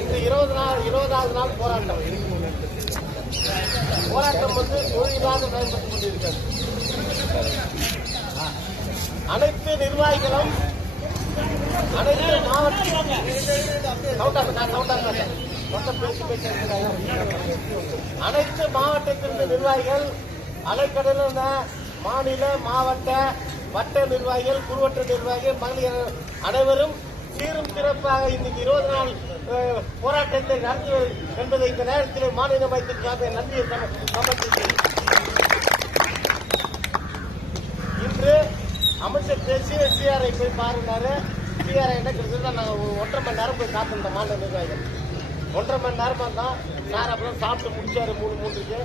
இன்று 20வது நாள் போராட்டம். போராட்டம் வந்து தொழிலாக பயன்படுத்திக் கொண்டிருக்கிறது. அனைத்து நிர்வாகிகளும் அனைத்து அனைத்து மாவட்டத்தின் நிர்வாகிகள், அலைக்கடலில் மாநில மாவட்ட வட்ட நிர்வாகிகள், குறுவட்ட நிர்வாகிகள், மகளிர் அனைவரும் சீரும் சிறப்பாக இன்னைக்கு 20 நாள் போராட்டத்தை நடத்துவது என்பதை இந்த நேரத்தில் மாநில அமைச்சருக்காக நன்றியை சமர்ப்பித்தேன். இன்று அமைச்சர் பேசி சிஆர்ஐ போய் பாருனாரு. சிஆர்ஐ என்ன கிட்டத்தட்ட நாங்கள் 1.5 மணி நேரம் போய் காத்திருந்தோம். மாநில நிர்வாகிகள் 1.5 மணி நேரமா தான் சார். அப்புறம் சாப்பிட்டு முடிச்சாரு 3:30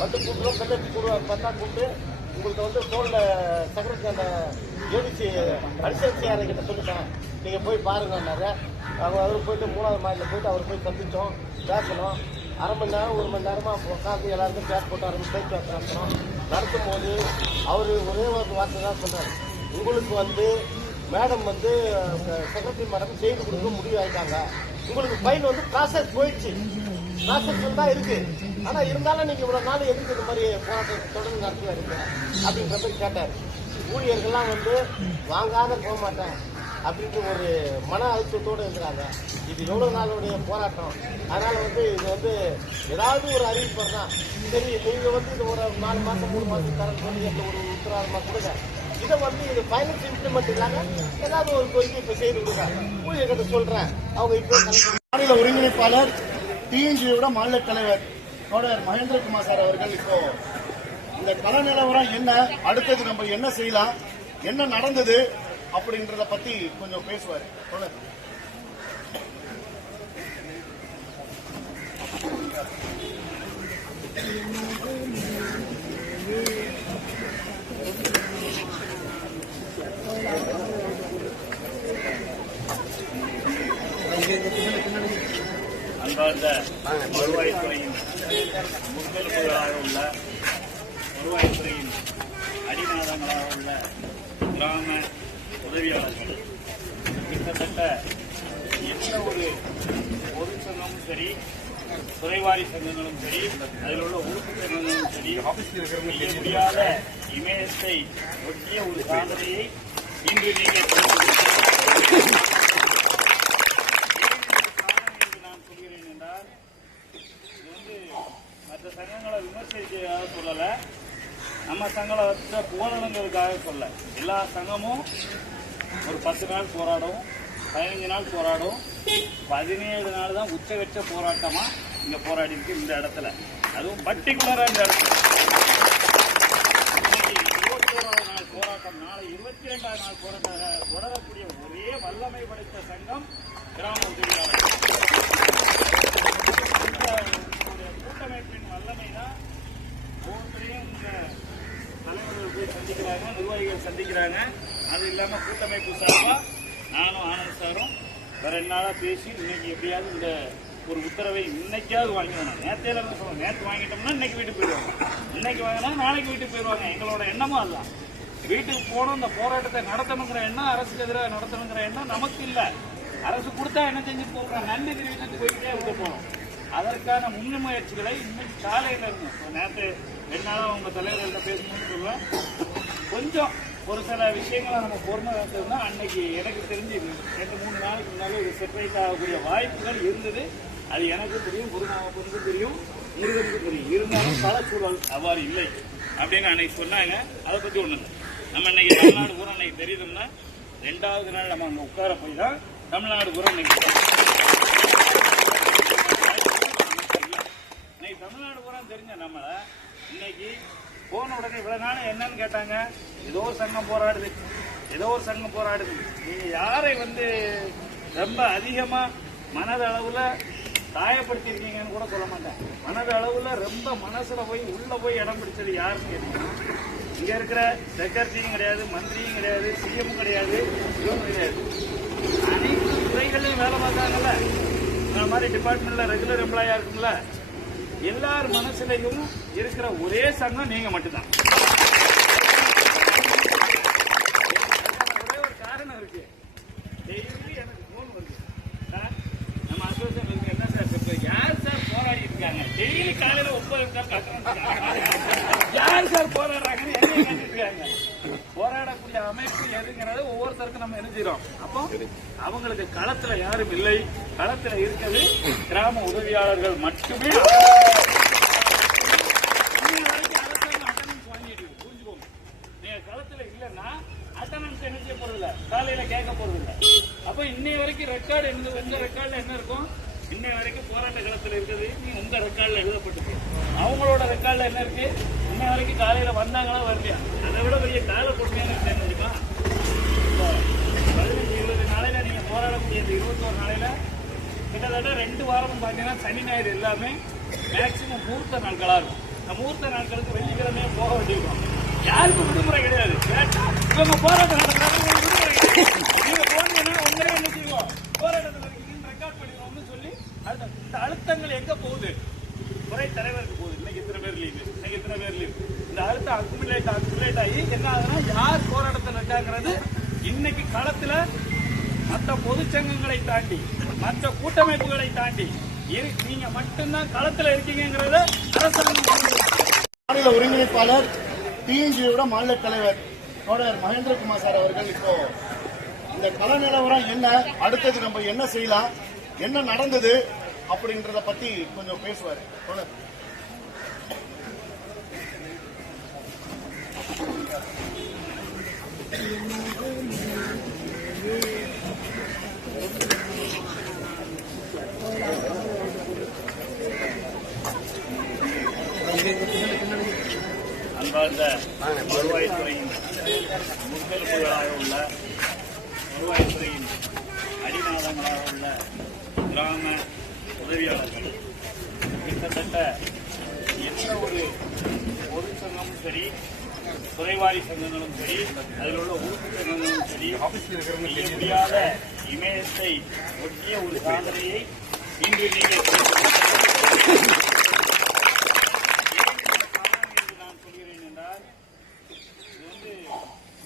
வந்து கூப்பிடுவோம். கல்லூரி கூடுவார் பார்த்தா கூப்பிட்டு உங்களுக்கு வந்து போன்ல செக்ரட்டரி அந்த ஏடிசி அடிஷனல் சிஆர்ஐ கிட்ட சொல்லிட்டேன், நீங்க போய் பாருங்கன்னாரு. அவர் போயிட்டு 3வது மைலில் போயிட்டு அவர் போய் சந்திச்சோம், பேசணும். 1/2 மணி நேரம் 1 மணி நேரமா உட்காந்து எல்லாருக்கும் பேச போட்டு பேச்சுவார்த்தை நடத்தணும். நடத்தும் போது அவர் ஒரே ஒரு வார்த்தை தான் சொன்னார், உங்களுக்கு வந்து மேடம் வந்து செக்ரட்டரி மேடம் செய்து கொடுக்க முடிவு ஆயிட்டாங்க, உங்களுக்கு ஃபைல் வந்து ப்ராசஸ் போயிடுச்சு, ப்ராசஸ் தான் இருக்கு, ஆனா இருந்தாலும் நீங்க இவ்வளவு நாள் எதுக்கு இந்த மாதிரி போராட்டத்தை தொடர்ந்து நடத்தி வரீங்க அப்படின்ற மாதிரி கேட்டார். ஊழியர்கள்லாம் வந்து வாங்காத போக மாட்டேன் அப்படின்ட்டு ஒரு மன அழுத்தத்தோடு இருக்கிறாங்க. இது எவ்வளவு நாளுடைய போராட்டம். அதனால வந்து இது வந்து ஏதாவது ஒரு அறிவிப்பு தான். சரி, நீங்க வந்து இது ஒரு 4 மாசம் 3 மாசம் தரம் சொல்லி ஒரு உத்தரவாதமா கொடுங்க. இதை வந்து இது ஃபைனல் இம்ப்ளிமெண்ட் இல்லாம ஏதாவது ஒரு கோரிக்கை இப்ப செய்து கொடுக்காங்க. ஊழியர்கிட்ட சொல்றேன். அவங்க இப்போ மாநில ஒருங்கிணைப்பாளர் டிஎன்ஜியோட மாநில தலைவர் தோழர் மகேந்திரகுமார் சார் அவர்கள் இப்போ இந்த கள நிலவரம் என்ன, அடுத்தது நம்ம என்ன செய்யலாம், என்ன நடந்தது அப்படின்றத பத்தி கொஞ்சம் பேசுவாரு. அன்பார்ந்த வருவாய்த்துறையின் முன்னெடுப்புகளாக உள்ள வருவாய்த்துறையின் அடிநாதங்களாக உள்ள கிராம உதவியாளர்கள், கிட்டத்தட்ட எந்த ஒரு பொது சங்கமும் சரி, துறைவாரி சங்கங்களும் சரி, அதில் உள்ள உறுப்பு சங்கங்களும் சரி, செய்ய முடியாத இமயத்தை ஒட்டிய ஒரு சாதனையை இன்று நீங்கள் நான் சொல்கிறேன் என்றால், இது வந்து மற்ற சங்கங்களை விமர்சிக்கிறதுக்காக சொல்லலை, நம்ம சங்கத்தை போராடுங்கிறதுக்காக சொல்ல. எல்லா சங்கமும் ஒரு 10 நாள் போராடும், 15 நாள் போராடும், 17 நாள் தான் உச்சகட்ச போராட்டமா இங்க போராடி இருக்கு. இந்த இடத்துல அதுவும் பர்டிகுலரா இந்த இடத்துல 21வது நாள் போராட்டம், நாளை 22வது நாள் போராட்டம் தொடரக்கூடிய ஒரே வல்லமை படைத்த சங்கம் கிராம உதவியாளர்கள். கூட்டமைப்பின் வல்லமை தான் ஒவ்வொருத்தரையும் இந்த தலைவர்கள் போய் சந்திக்கிறாங்க, நிர்வாகிகள் சந்திக்கிறாங்க. அது இல்லாம கூட்டமைப்பு சார்பா நானும் ஆனந்த் சாரும் 2 நாளா பேசி இன்னைக்கு எப்படியாவது இந்த ஒரு உத்தரவை இன்னைக்காவது வாங்கிடணும். நேற்றையில இருந்து சொல்லுவோம், நேற்று வாங்கிட்டோம்னா இன்னைக்கு வீட்டுக்கு போயிடுவாங்க, இன்னைக்கு வாங்கினா நாளைக்கு வீட்டுக்கு போயிடுவாங்க. எங்களோட எண்ணமும் அல்ல. வீட்டுக்கு போனோம், இந்த போராட்டத்தை நடத்தணுங்கிற எண்ணம், அரசுக்கு எதிராக நடத்தணுங்கிற எண்ணம் நமக்கு இல்லை. அரசு கொடுத்தா என்ன செஞ்சுட்டு போகிறோம், நன்றி தெரிவிச்சுட்டு போயிட்டே இருக்க போறோம். அதற்கான முன்முயற்சிகளை இன்னைக்கு காலையில இருந்து, நேற்று 2 நாளா உங்க தலைவர்கள்ட்ட பேசணும்னு சொல்லுவேன். கொஞ்சம் ஒரு சில விஷயங்களை நம்ம பொறுமை வந்ததுன்னா அன்னைக்கு எனக்கு தெரிஞ்சு 2-3 நாளைக்கு முன்னாலே ஒரு செப்பரேட் ஆகக்கூடிய வாய்ப்புகள் இருந்தது. அது எனக்கு தெரியும், குருநாவுக்கும் தெரியும், முருகனுக்கும் தெரியும். இருந்தாலும் பல சூழல் அவ்வாறு இல்லை அப்படின்னு அன்னைக்கு சொன்னாங்க. அதை பத்தி ஒண்ணு நம்ம இன்னைக்கு தமிழ்நாடு பூரா அன்னைக்கு தெரியுதுன்னா 2வது நாள் நம்ம அங்க உட்கார போய் தான் தமிழ்நாடு பூரா இன்னைக்கு தமிழ்நாடு பூரா தெரிஞ்ச நம்மள இன்னைக்கு போன உடனே இவ்வளவு நாள் என்னன்னு கேட்டாங்க. ஏதோ ஒரு சங்கம் போராடுது, ஏதோ ஒரு சங்கம் போராடுது. நீங்க யாரை வந்து ரொம்ப அதிகமா மனதளவுல காயப்படுத்திருக்கீங்கன்னு கூட சொல்ல மாட்டேன். மனதளவுல ரொம்ப மனசுல போய் உள்ள போய் இடம் பிடிச்சது யாருன்னு கேட்டீங்கன்னா, இங்க இருக்கிற செக்ரட்டரியும் கிடையாது, மந்திரியும் கிடையாது, சிஎம் கிடையாது, இவங்க கிடையாது. அனைத்து துறைகளையும் வேலை பார்த்தாங்கல்ல, இந்த மாதிரி டிபார்ட்மெண்ட்ல ரெகுலர் எம்ப்ளாயா இருக்கும்ல, எல்லார் மனசுலையும் இருக்கிற ஒரே சங்கம் நீங்க மட்டும்தான். ஒரே ஒரு காரணம் இருக்கு. டெய்லி எனக்கு போன் வருது, டெய்லி காலையில 9 யார் சார் போராடுறாங்கன்னு என்னைய கேட்டுருக்காங்க. போராடக்கூடிய அமைப்பு எதுங்கிறது ஒவ்வொருத்தருக்கும் நம்ம எழுதிடும். அப்போ அவங்களுக்கு களத்துல யாரும் இல்லை, களத்துல இருக்கிறது கிராம உதவியாளர்கள் மட்டுமே. களத்துல இல்லன்னா அட்டனன்ஸ் என்ன செய்ய போறது இல்ல, காலையில கேட்க போறது இல்ல. அப்ப இன்னைய வரைக்கும் ரெக்கார்டு எந்த ரெக்கார்ட்ல என்ன இருக்கும், இன்னை வரைக்கும் போராட்ட களத்துல இருக்குது உங்க ரெக்கார்ட்ல எழுதப்பட்டிருக்கு. அவங்களோட ரெக்கார்ட்ல என்ன இருக்கு, இன்னை வரைக்கும் காலையில வந்தாங்களா வரலையா. அதை விட பெரிய கால கொடுமையான விஷயம் தெரியுமா, 15-20 நாளையில நீங்க போராடக்கூடிய 21 நாளையில கிட்டத்தட்ட 2 வாரமும் பாத்தீங்கன்னா சனி ஞாயிறு எல்லாமே மேக்சிமம் முகூர்த்த நாட்களா இருக்கும். இந்த முகூர்த்த நாட்களுக்கு வெள்ளிக்கிழமையே போக வேண்டியிருக்கும். யாருக்கும் விடுமுறை கிடையாது. இவங்க போராட்டம் நடத்துறாங்க, விடுமுறை கிடையாது. நீங்க போனீங்கன்னா உங்களே என்ன செய்வோம், போராட்டத்தில் ரெக்கார்ட் பண்ணிடுவோம்னு சொல்லி இந்த அழுத்தங்கள் எங்க போகுது, துறை தலைவருக்கு போகுது. இன்னைக்கு இத்தனை பேர் லீவு, இன்னைக்கு இத்தனை பேர் லீவு. இந்த அழுத்தம் அக்குமுலேட் ஆகி என்ன ஆகுதுன்னா யார் போராட்டத்தில் இருக்காங்கிறது இன்னைக்கு களத்துல மற்ற பொதுச்சங்கங்களை தாண்டி மற்ற கூட்டமைப்புகளை தாண்டி நீங்க மட்டும்தான் களத்துல இருக்கீங்கிறத அரசாங்கம். மாநில ஒருங்கிணைப்பாளர் டிஎன்ஜியோட மாநில தலைவர் தோழர் மகேந்திரகுமார் சார் அவர்கள் இப்போ இந்த கள நிலவரம் என்ன, அடுத்தது நம்ம என்ன செய்யலாம், என்ன நடந்தது அப்படின்றத பத்தி கொஞ்சம் பேசுவாரு. தோழர் அன்பார்ந்த வருவாய்த்துறையின் முன்னிலைகளாக உள்ள வருவாய்த்துறையின் அடிநாதங்களாக உள்ள கிராம உதவியாளர்கள், கிட்டத்தட்ட எந்த ஒரு பொது சங்கமும் சரி, துறைவாரி சங்கங்களும் சரி, அதில் உள்ள உறுப்பு சங்கங்களும் சரி, செய்ய முடியாத இமயத்தை ஒட்டிய ஒரு சாதனையை இன்று நீங்கள்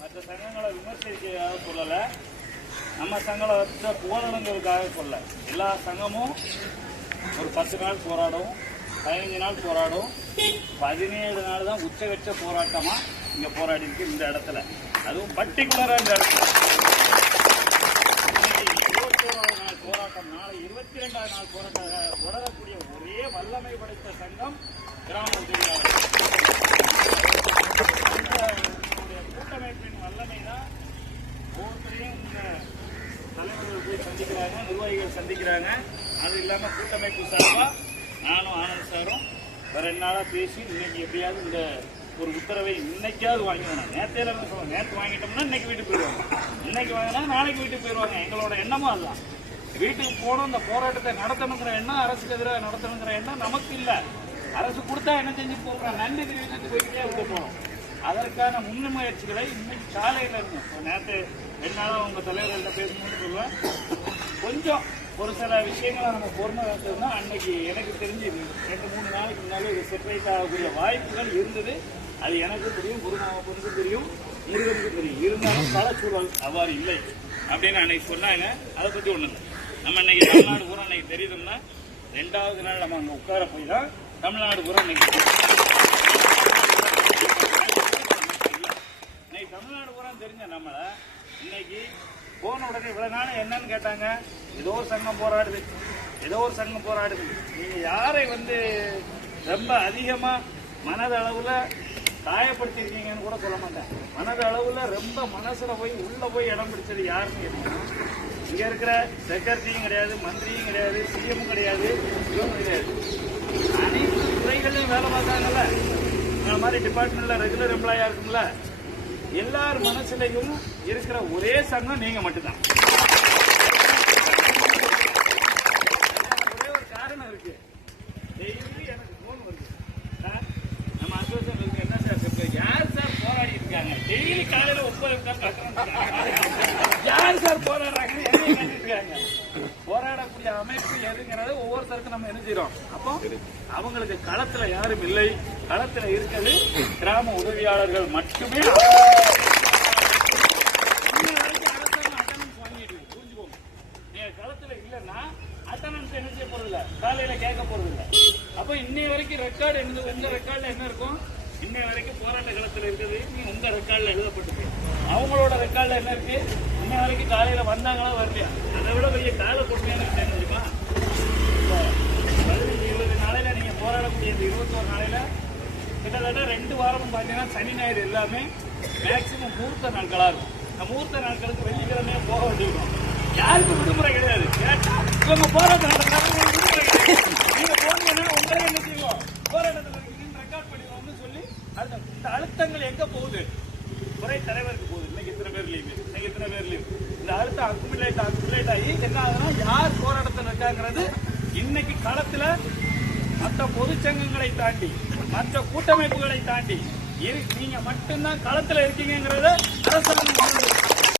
மற்ற சங்கங்களை விமர்சிக்கிறதாக சொல்லல, நம்ம சங்கத்தை போராடுங்கிறதுக்காக சொல்ல. எல்லா சங்கமும் ஒரு 10 நாள் போராடும், 15 நாள் போராடும், 17 நாள் தான் உச்சகட்ச போராட்டமா இங்க போராடி இருக்கு இந்த இடத்துல. அதுவும் பர்டிகுலரா இந்த இடத்துல 21வது நாள் போராட்டம், நாளை 22வது நாள் போராட்டம் தொடரக்கூடிய ஒரே வல்லமை படைத்த சங்கம் கிராம உதவியாளர்கள். கூட்டமைப்பின் வல்லமைதான் ஒவ்வொருத்தரையும் இந்த தலைவர்கள் போய் சந்திக்கிறாங்க, நிர்வாகிகள் சந்திக்கிறாங்க. அது இல்லாம கூட்டமைப்பு சார்பா நானும் ஆனந்த் சாரும் 2 நாளா பேசி இன்னைக்கு எப்படியாவது இந்த ஒரு உத்தரவை இன்னைக்காவது வாங்கிடணும். நேற்றையில சொல்லுவாங்க, நேற்று வாங்கிட்டோம்னா இன்னைக்கு வீட்டுக்கு போயிடுவாங்க, இன்னைக்கு வாங்கினா நாளைக்கு வீட்டுக்கு போயிடுவாங்க. எங்களோட எண்ணமும் அதுதான். வீட்டுக்கு போகணும், இந்த போராட்டத்தை நடத்தணுங்கிற எண்ணம், அரசுக்கு எதிராக நடத்தணுங்கிற எண்ணம் நமக்கு இல்லை. அரசு கொடுத்தா என்ன செஞ்சு போகிறோம், நன்றி தெரிவித்து போய்கிட்டே விட்டுப்போம். அதற்கான முன்முயற்சிகளை இன்னைக்கு காலையில இருக்கும். நேற்று 2 நாளாக உங்க தலைவர்கள்ட்ட பேசணும்னு சொல்லுவேன். கொஞ்சம் ஒரு சில விஷயங்களை நம்ம பொறுமை வச்சோம்னா அன்னைக்கு எனக்கு தெரிஞ்சு 2-3 நாளைக்கு முன்னாலே இது செப்பரேட் ஆகக்கூடிய வாய்ப்புகள் இருந்தது. அது எனக்கு தெரியும், குருநாவுக்கு தெரியும், முருகனுக்கு தெரியும். இருந்தாலும் களச்சூழல் அவ்வாறு இல்லை அப்படின்னு அன்னைக்கு சொன்னாங்க. அதை பற்றி ஒண்ணு இல்லை. நம்ம இன்னைக்கு தமிழ்நாடு பூரா அன்னைக்கு தெரியுதுன்னா 2வது நாள் நம்ம அங்கே உட்கார போய் தான் தமிழ்நாடு பூரா இன்னைக்கு தமிழ்நாடு பூரா தெரிஞ்ச நம்மள இன்னைக்கு போன உடனே இவ்வளவு நாள் என்னன்னு கேட்டாங்க. ஏதோ ஒரு சங்கம் போராடுது, ஏதோ ஒரு சங்கம் போராடுது. நீங்க யாரை ரொம்ப அதிகமா மனதளவுல காயப்படுத்திருக்கீங்கன்னு கூட சொல்ல மாட்டேன். மனதளவுல ரொம்ப மனசுல போய் உள்ள போய் இடம் பிடிச்சது யாருன்னு கேட்டீங்கன்னா இங்க இருக்கிற செக்ரட்டரியும் கிடையாது, மந்திரியும் கிடையாது, சிஎம் கிடையாது, இவங்க கிடையாது. அனைத்து துறைகளையும் வேலை பார்த்தாங்கல்ல, இந்த மாதிரி டிபார்ட்மெண்ட்ல ரெகுலர் எம்ப்ளாயா இருக்கும்ல, எல்லார் மனசுலையும் இருக்கிற ஒரே சங்கம் நீங்க மட்டும்தான். ஒரே ஒரு காரணம் இருக்கு. டெய்லி எனக்கு போன் வருது, சார் நம்ம அசோசியேஷன் என்ன சார் யார் சார் போராடி இருக்காங்க, டெய்லி காலையில 9 யார் சார் போராடுறாங்கன்னு என்னைய கேட்டுருக்காங்க. போராடக்கூடிய அமைப்பு எதுங்கிறது ஒவ்வொருத்தருக்கும் நம்ம என்ன செய்யறோம். அப்போ அவங்களுக்கு களத்துல யாரும் இல்லை, களத்துல இருக்கிறது கிராம உதவியாளர்கள் மட்டுமே. புரிஞ்சுக்கோங்க, நீங்க களத்துல இல்லைன்னா அட்டனன்ஸ் என்ன செய்ய போறது இல்ல, காலையில கேட்க போறது இல்ல. அப்ப இன்னை வரைக்கும் ரெக்கார்டு உங்க ரெக்கார்ட்ல என்ன இருக்கும், இன்னை வரைக்கும் போராட்ட களத்தில் இருக்குது, உங்க ரெக்கார்ட்ல எழுதப்பட்டிருக்கு. அவங்களோட ரெக்கார்ட்ல என்ன இருக்கு, இன்னை வரைக்கும் காலையில வந்தாங்களா வரலையா. அதை விட பெரிய காலை கொடுமையான விஷயம் தெரியுமா, 15-20 நாளையில நீங்க போராடக்கூடிய இந்த 21 நாளையில கிட்டத்தட்ட 2 வாரமும் பாத்தீங்கன்னா சனி ஞாயிறு எல்லாமே மேக்சிமம் முகூர்த்த நாட்களா இருக்கும். இந்த முகூர்த்த நாட்களுக்கு வெள்ளிக்கிழமையே போக வேண்டியிருக்கும். யாருக்கும் விடுமுறை கிடையாது. கேட்டா இவங்க போராட்டம் நடக்கிறாங்க, விடுமுறை கிடையாது. நீங்க போனீங்கன்னா உங்களே என்ன செய்வோம், போராட்டத்தில் ரெக்கார்ட் பண்ணிடுவோம்னு சொல்லி இந்த அழுத்தங்கள் எங்க போகுது, துறை தலைவருக்கு போகுது. இன்னைக்கு இத்தனை பேர் லீவு, இன்னைக்கு இத்தனை பேர் லீவு. இந்த அழுத்தம் அக்குமுலேட் ஆகி என்ன ஆகுதுன்னா, யார் போராட்டத்தில் இருக்காங்கிறது இன்னைக்கு களத்துல மற்ற பொதுச்சங்கங்களை தாண்டி, மற்ற கூட்டமைப்புகளை தாண்டி நீங்க மட்டும்தான் களத்துல இருக்கீங்கிறத அரசாங்கம்